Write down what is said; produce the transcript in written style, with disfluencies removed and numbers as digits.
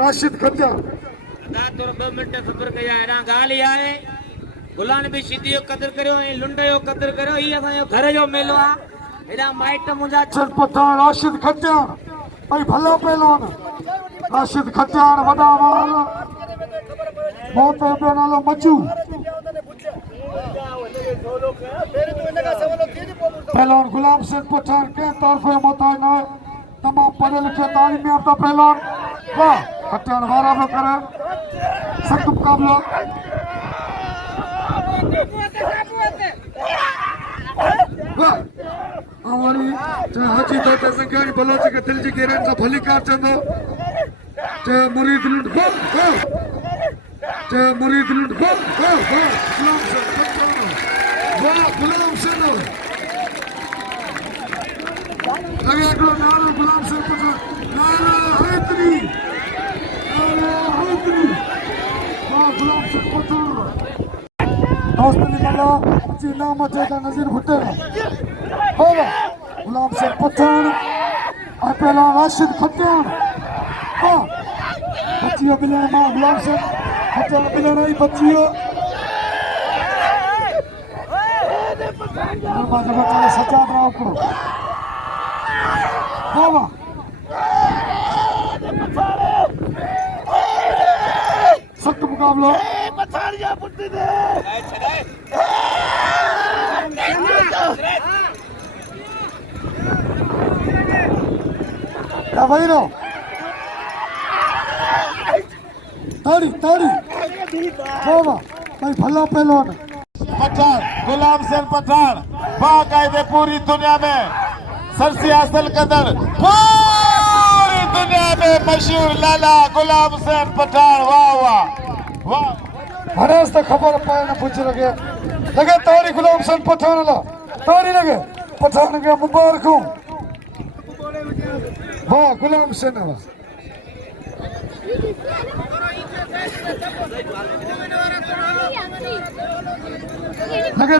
राशिद खट्टा तुर 2 मिनट सब्र कया एडा गाली आए गुलान भी सिद्धी जो कदर करियो ए लुंड जो कदर करियो ई असा जो घर जो मेलो आ एडा माइट मुजा हसन पठान राशिद खट्टा भाई भला पहलवान राशिद खट्टा वडा वाल बहुत पे नालो मचू पहलवान गुलाम सिंह पठान के तौर पे मोहताज न तमाम पढ़े लिखे तालीम याफ्ता पहलवान वाह खट्टा वारा भी करे सख्त मुकाबला वाह हमारी हाजी दाता संगानी बलोच के दिल जी गेरन का भली कार चंदो ते मुरीद लुट ते मुरीद लुट गुलाम से वाह गुलाम से लगे को नारो गुलाम से पूछो नारा हैदरी वाह गुलाम से पूछो दोस्त निकला जी नाम मचे का नजीर भुट्टे होगा गुलाम से पठान पहला राशिद खट्टान हाँ बच्चियों मिले माँ गुलाम से खट्टान मिले नहीं बच्चियों नर्मा जब चले सच्चा राव को होगा सख्त मुकाबला भाई नो ताड़ी ताड़ी होगा भाई भला पहलवान पठान गुलाम सिंह पठान बाकायदे पूरी दुनिया में सरसी हासिल कदर पूरी दुनिया में मशहूर लाला गुलाम सिंह पठान वाह वाह वाह हरेस तो खबर पाए ना पूछ लगे तारी गुलाम सिंह पठान ला तारी लगे पठान के मुबारक हूँ वाह गुलाम सिंह लगे